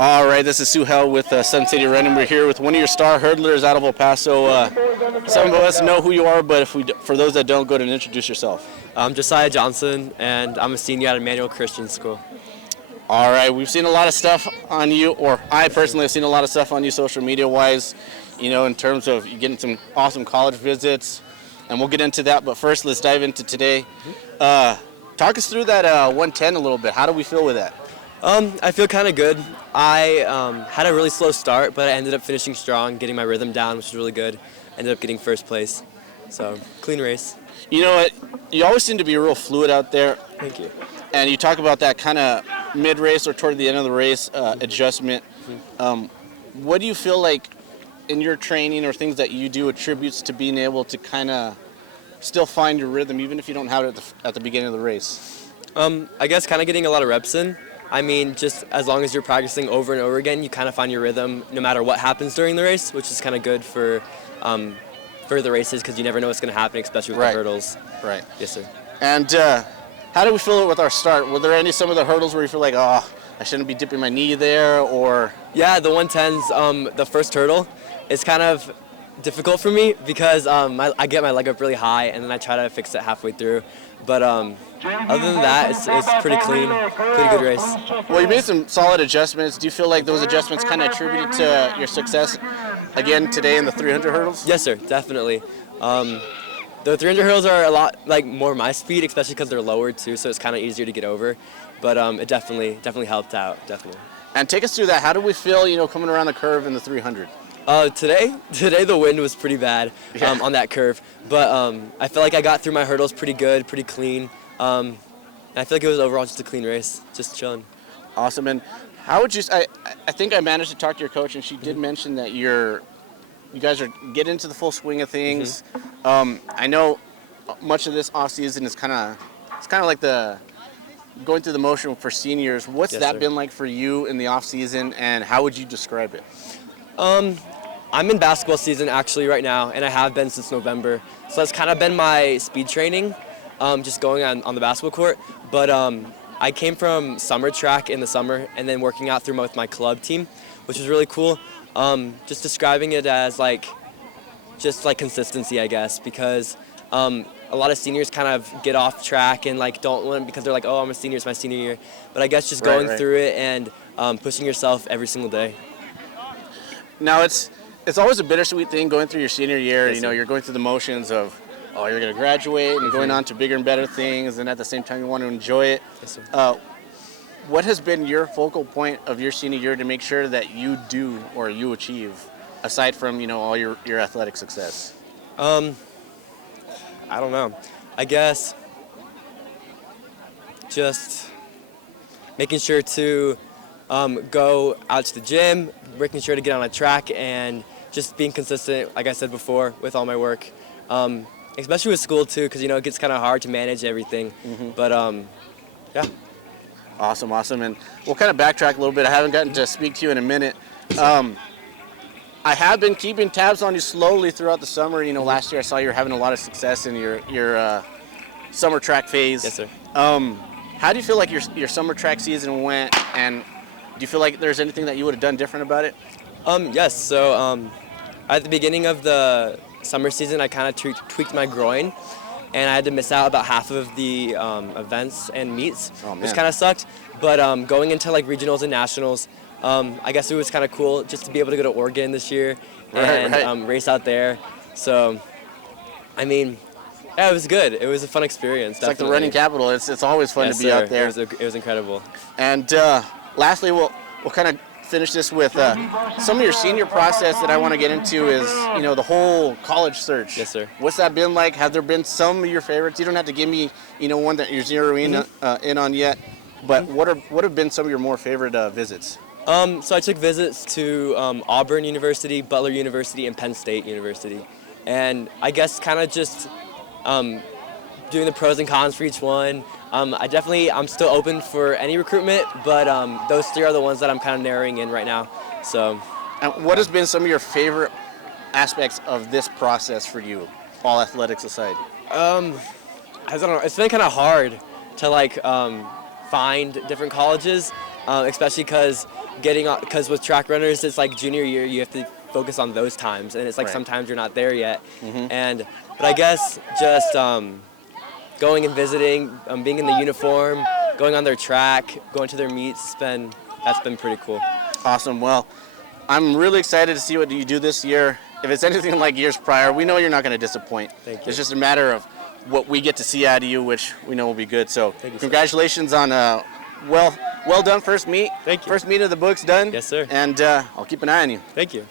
All right, this is Sue Hell with Sun City Running. We're here with one of your star hurdlers out of El Paso. Some of us know who you are, but for those that don't, go ahead and introduce yourself. I'm Josiah Johnson, and I'm a senior at Emmanuel Christian School. All right, we've seen a lot of stuff on you, or I personally have seen a lot of stuff on you social media-wise, in terms of you getting some awesome college visits, and we'll get into that. But first, let's dive into today. Talk us through that 110 a little bit. How do we feel with that? I feel kind of good. I had a really slow start, but I ended up finishing strong, getting my rhythm down, which was really good. Ended up getting first place. So, clean race. You know what? You always seem to be real fluid out there. Thank you. And you talk about that kind of mid-race or toward the end of the race adjustment. What do you feel like in your training or things that you do attributes to being able to kind of still find your rhythm, even if you don't have it at the beginning of the race? I guess kind of getting a lot of reps in. I mean, just as long as you're practicing over and over again, you kind of find your rhythm no matter what happens during the race, which is kind of good for the races because you never know what's going to happen, especially with the hurdles. Right. Yes, sir. And how do we feel with our start? Were there some of the hurdles where you feel like, oh, I shouldn't be dipping my knee there, or? Yeah, the 110s, the first hurdle, is kind of difficult for me because I get my leg up really high and then I try to fix it halfway through. But other than that, it's pretty clean, pretty good race. Well, you made some solid adjustments. Do you feel like those adjustments kind of attributed to your success again today in the 300 hurdles? Yes, sir, definitely. The 300 hurdles are a lot more my speed, especially because they're lower too, so it's kind of easier to get over. But it definitely helped out, definitely. And take us through that. How do we feel, coming around the curve in the 300? Today the wind was pretty bad on that curve, but I feel like I got through my hurdles pretty good, pretty clean. And I feel like it was overall just a clean race, just chilling. Awesome. And how would you? I think I managed to talk to your coach, and she did mention that you guys are getting into the full swing of things. I know much of this off season is kind of like the going through the motion for seniors. What's that been like for you in the off season, and how would you describe it? I'm in basketball season actually right now, and I have been since November. So that's kind of been my speed training, just going on the basketball court. But I came from summer track in the summer and then working out through with my club team, which was really cool. Just describing it as just consistency, I guess, because a lot of seniors kind of get off track and don't want it because they're like, oh, I'm a senior, it's my senior year. But I guess just going through it and pushing yourself every single day. Now it's always a bittersweet thing going through your senior year. Yes, you're going through the motions of, oh, you're going to graduate and going on to bigger and better things, and at the same time you want to enjoy it. Yes, sir. What has been your focal point of your senior year to make sure that you do or you achieve, aside from all your athletic success? I don't know. I guess just making sure to go out to the gym, making sure to get on a track, and just being consistent, like I said before, with all my work. Especially with school too, because it gets kind of hard to manage everything. But yeah. Awesome. And we'll kind of backtrack a little bit. I haven't gotten to speak to you in a minute. I have been keeping tabs on you slowly throughout the summer. Last year I saw you were having a lot of success in your summer track phase. Yes, sir. How do you feel like your summer track season went, and do you feel like there's anything that you would have done different about it? Yes. So at the beginning of the summer season, I kind of tweaked my groin, and I had to miss out about half of the events and meets, which kind of sucked. But going into regionals and nationals, I guess it was kind of cool just to be able to go to Oregon this year and race out there. So, I mean, yeah, it was good. It was a fun experience. It's like the running capital. It's always fun to be out there. It was incredible. And lastly, we'll kind of finish this with some of your senior process that I want to get into is the whole college search. Yes, sir. What's that been like? Have there been some of your favorites? You don't have to give me one that you're zeroing in on yet, but what have been some of your more favorite visits? So I took visits to Auburn University, Butler University, and Penn State University, and I guess kind of just doing the pros and cons for each one. I'm still open for any recruitment, but those three are the ones that I'm kind of narrowing in right now. So, and what has been some of your favorite aspects of this process for you, all athletics aside? I don't know. It's been kind of hard to find different colleges, especially because with track runners, it's like junior year, you have to focus on those times, and it's like Right. sometimes you're not there yet. But I guess just going and visiting, being in the uniform, going on their track, going to their meets, that's been pretty cool. Awesome. Well, I'm really excited to see what you do this year. If it's anything like years prior, we know you're not going to disappoint. Thank you. It's just a matter of what we get to see out of you, which we know will be good. So Thank you, sir. congratulations on well done first meet. Thank you. First meet of the book's done. Yes, sir. And I'll keep an eye on you. Thank you.